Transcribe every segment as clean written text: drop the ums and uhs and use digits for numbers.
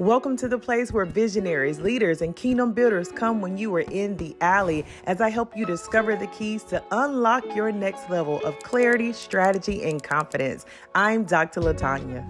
Welcome to the place where visionaries, leaders, and kingdom builders come when you are in the alley as I help you discover the keys to unlock your next level of clarity, strategy, and confidence. I'm Dr. Latanya.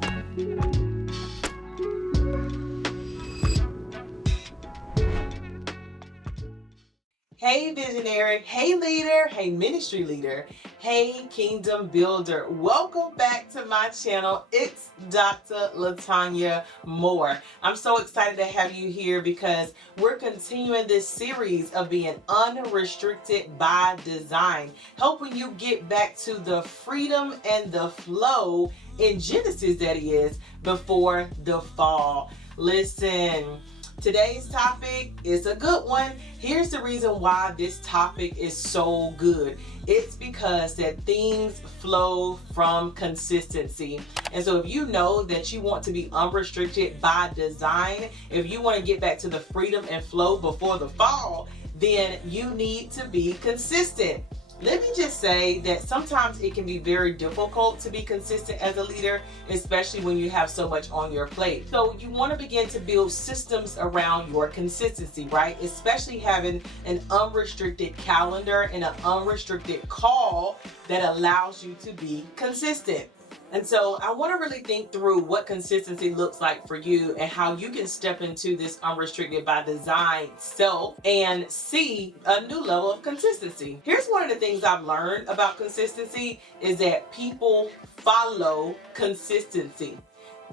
Hey visionary, hey leader, hey ministry leader, hey kingdom builder. Welcome back to my channel. It's Dr. Latanya Moore. I'm so excited to have you here because we're continuing this series of being unrestricted by design, helping you get back to the freedom and the flow in Genesis, that is, before the fall. Listen. Today's topic is a good one. Here's the reason why this topic is so good. It's because that things flow from consistency. And so if you know that you want to be unrestricted by design, if you want to get back to the freedom and flow before the fall, then you need to be consistent. Let me just say that sometimes it can be very difficult to be consistent as a leader, especially when you have so much on your plate. So you want to begin to build systems around your consistency, right? Especially having an unrestricted calendar and an unrestricted call that allows you to be consistent. And so I want to really think through what consistency looks like for you and how you can step into this unrestricted by design self and see a new level of consistency. Here's one of the things I've learned about consistency is that people follow consistency.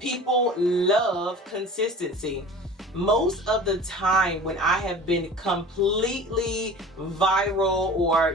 People love consistency. Most of the time when I have been completely viral or,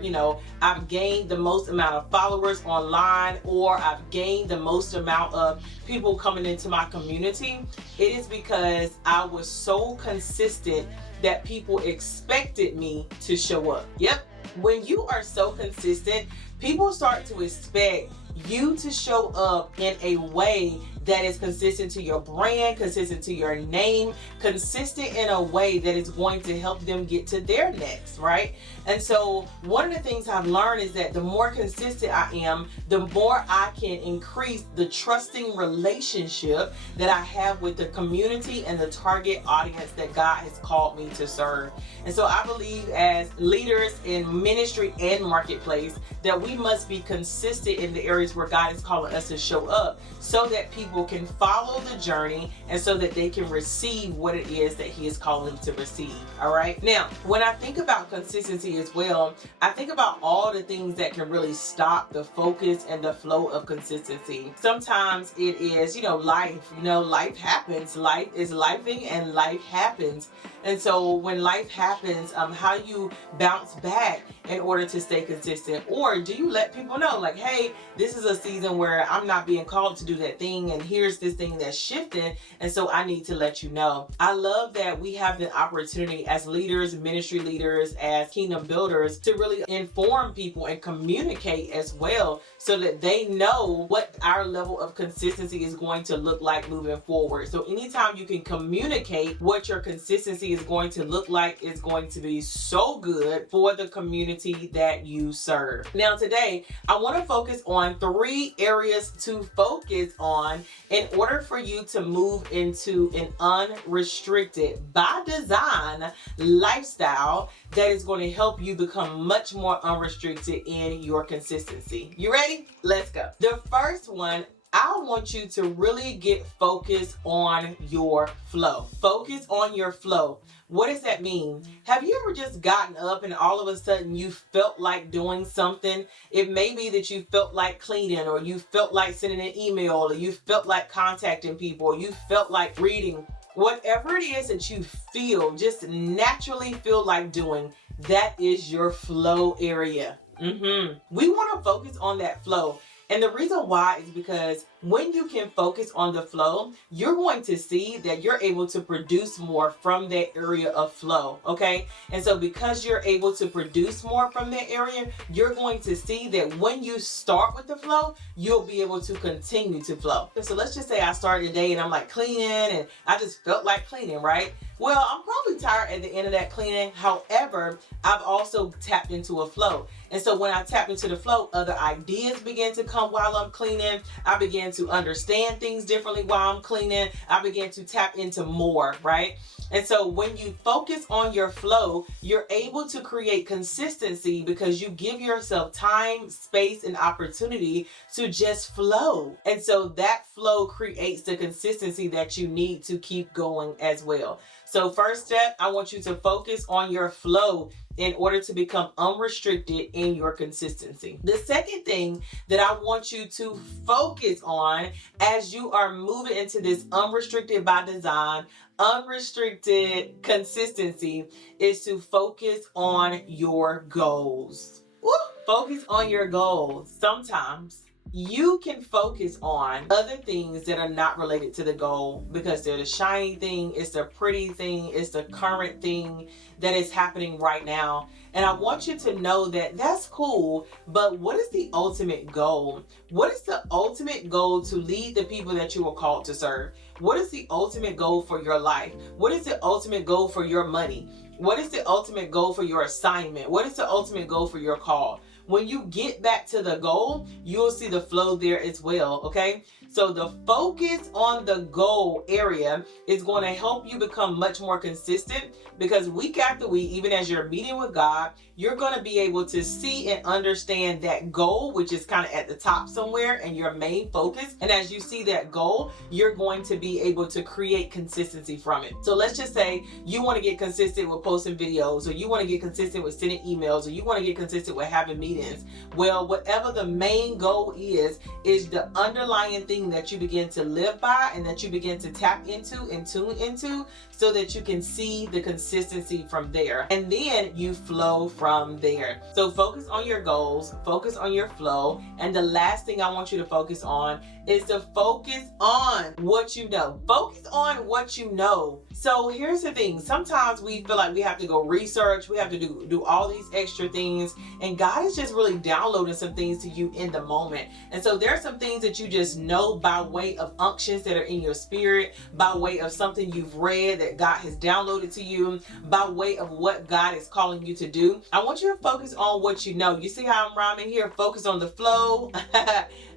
I've gained the most amount of followers online or I've gained the most amount of people coming into my community, it is because I was so consistent that people expected me to show up. Yep. When you are so consistent, people start to expect you to show up in a way that is consistent to your brand, consistent to your name, consistent in a way that is going to help them get to their next, right? And so one of the things I've learned is that the more consistent I am, the more I can increase the trusting relationship that I have with the community and the target audience that God has called me to serve. And so I believe as leaders in ministry and marketplace that we must be consistent in the areas where God is calling us to show up so that people can follow the journey and so that they can receive what it is that He is calling them to receive. All right. Now, when I think about consistency as well, I think about all the things that can really stop the focus and the flow of consistency. Sometimes it is, life. Life happens. Life is lifing and life happens. And so when life happens, how do you bounce back in order to stay consistent? Or do you let people know, like, hey, this is a season where I'm not being called to do that thing, and here's this thing that's shifting, and so I need to let you know. I love that we have the opportunity as leaders, ministry leaders, as kingdom builders to really inform people and communicate as well so that they know what our level of consistency is going to look like moving forward. So anytime you can communicate what your consistency is going to look like, is going to be so good for the community that you serve. Now today, I want to focus on 3 areas to focus on in order for you to move into an unrestricted by design lifestyle that is going to help you become much more unrestricted in your consistency. You ready? Let's go. The first one, I want you to really get focused on your flow. Focus on your flow. What does that mean? Have you ever just gotten up and all of a sudden you felt like doing something? It may be that you felt like cleaning, or you felt like sending an email, or you felt like contacting people, or you felt like reading. Whatever it is that you feel, just naturally feel like doing, that is your flow area. We want to focus on that flow. And the reason why is because when you can focus on the flow, you're going to see that you're able to produce more from that area of flow, okay? And so because you're able to produce more from that area, you're going to see that when you start with the flow, you'll be able to continue to flow. So let's just say I started a day and I'm like cleaning and I just felt like cleaning, right? Well, I'm probably tired at the end of that cleaning. However, I've also tapped into a flow. And so when I tap into the flow, other ideas begin to come while I'm cleaning. I began to understand things differently while I'm cleaning. I begin to tap into more, right? And so when you focus on your flow, you're able to create consistency because you give yourself time, space, and opportunity to just flow. And so that flow creates the consistency that you need to keep going as well. So first step, I want you to focus on your flow in order to become unrestricted in your consistency. The second thing that I want you to focus on as you are moving into this unrestricted by design, unrestricted consistency is to focus on your goals. Woo! Focus on your goals. Sometimes you can focus on other things that are not related to the goal because they're the shiny thing, it's the pretty thing, it's the current thing that is happening right now. And I want you to know that that's cool, but what is the ultimate goal? What is the ultimate goal to lead the people that you were called to serve? What is the ultimate goal for your life? What is the ultimate goal for your money? What is the ultimate goal for your assignment? What is the ultimate goal for your call? When you get back to the goal, you'll see the flow there as well, okay? So the focus on the goal area is going to help you become much more consistent because week after week, even as you're meeting with God, you're going to be able to see and understand that goal, which is kind of at the top somewhere and your main focus. And as you see that goal, you're going to be able to create consistency from it. So let's just say you want to get consistent with posting videos, or you want to get consistent with sending emails, or you want to get consistent with having meetings. Well, whatever the main goal is the underlying thing that you begin to live by and that you begin to tap into and tune into so that you can see the consistency from there. And then you flow from there. So focus on your goals, focus on your flow. And the last thing I want you to focus on is to focus on what you know. Focus on what you know. So here's the thing. Sometimes we feel like we have to go research. We have to do all these extra things. And God is just really downloading some things to you in the moment. And so there are some things that you just know by way of unctions that are in your spirit, by way of something you've read that God has downloaded to you, by way of what God is calling you to do. I want you to focus on what you know. You see how I'm rhyming here? Focus on the flow.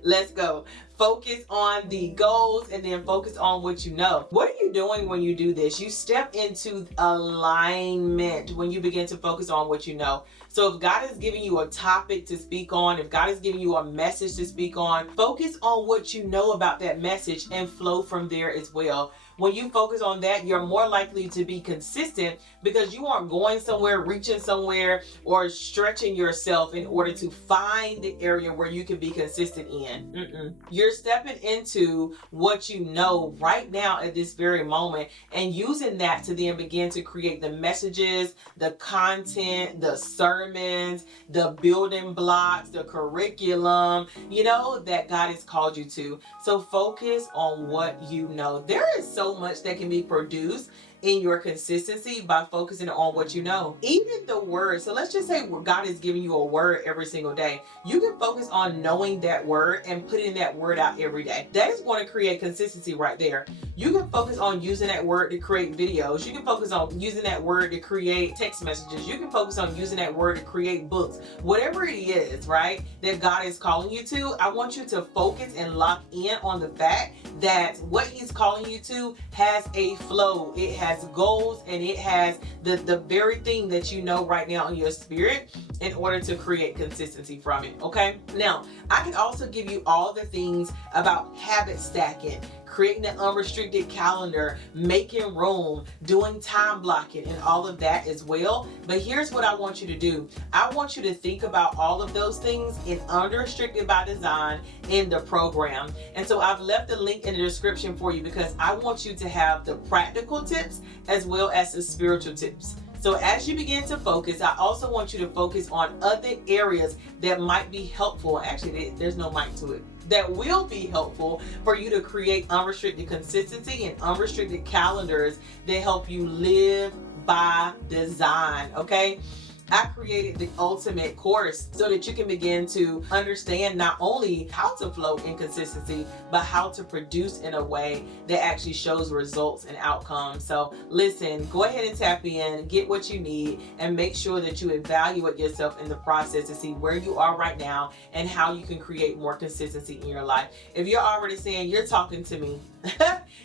Let's go. Focus on the goals and then focus on what you know. What are you doing when you do this? You step into alignment when you begin to focus on what you know. So if God is giving you a topic to speak on, if God is giving you a message to speak on, focus on what you know about that message and flow from there as well. When you focus on that, you're more likely to be consistent because you aren't going somewhere, reaching somewhere, or stretching yourself in order to find the area where you can be consistent in. You're stepping into what you know right now at this very moment and using that to then begin to create the messages, the content, the sermons, the building blocks, the curriculum, that God has called you to. So focus on what you know. There is so much that can be produced in your consistency by focusing on what you know. Even the word. So let's just say God is giving you a word every single day. You can focus on knowing that word and putting that word out every day. That is going to create consistency right there. You can focus on using that word to create videos. You can focus on using that word to create text messages. You can focus on using that word to create books. Whatever it is, right, that God is calling you to, I want you to focus and lock in on the fact that what He's calling you to has a flow. It has goals, and it has the very thing that you know right now in your spirit in order to create consistency from it. Okay, now I can also give you all the things about habit stacking, creating an unrestricted calendar, making room, doing time blocking, and all of that as well. But here's what I want you to do. I want you to think about all of those things in Unrestricted by Design in the program. And so I've left the link in the description for you because I want you to have the practical tips as well as the spiritual tips. So as you begin to focus, I also want you to focus on other areas that might be helpful. Actually, there's no mic to it. That will be helpful for you to create unrestricted consistency and unrestricted calendars that help you live by design, okay? I created the ultimate course so that you can begin to understand not only how to flow in consistency, but how to produce in a way that actually shows results and outcomes. So listen, go ahead and tap in, get what you need, and make sure that you evaluate yourself in the process to see where you are right now and how you can create more consistency in your life. If you're already saying you're talking to me,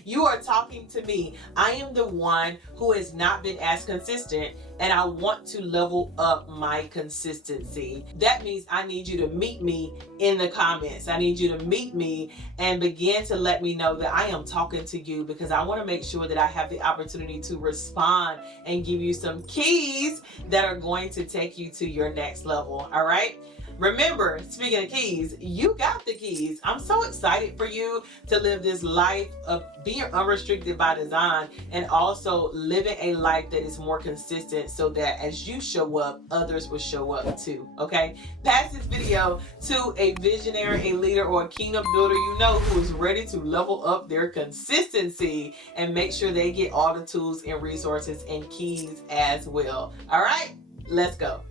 you are talking to me. I am the one who has not been as consistent, and I want to level up my consistency. That means I need you to meet me in the comments. I need you to meet me and begin to let me know that I am talking to you, because I want to make sure that I have the opportunity to respond and give you some keys that are going to take you to your next level. All right? Remember, speaking of keys, you got the keys. I'm so excited for you to live this life of being unrestricted by design, and also living a life that is more consistent, so that as you show up, others will show up too. Okay? Pass this video to a visionary, a leader, or a kingdom builder you know who is ready to level up their consistency, and make sure they get all the tools and resources and keys as well. All right? Let's go.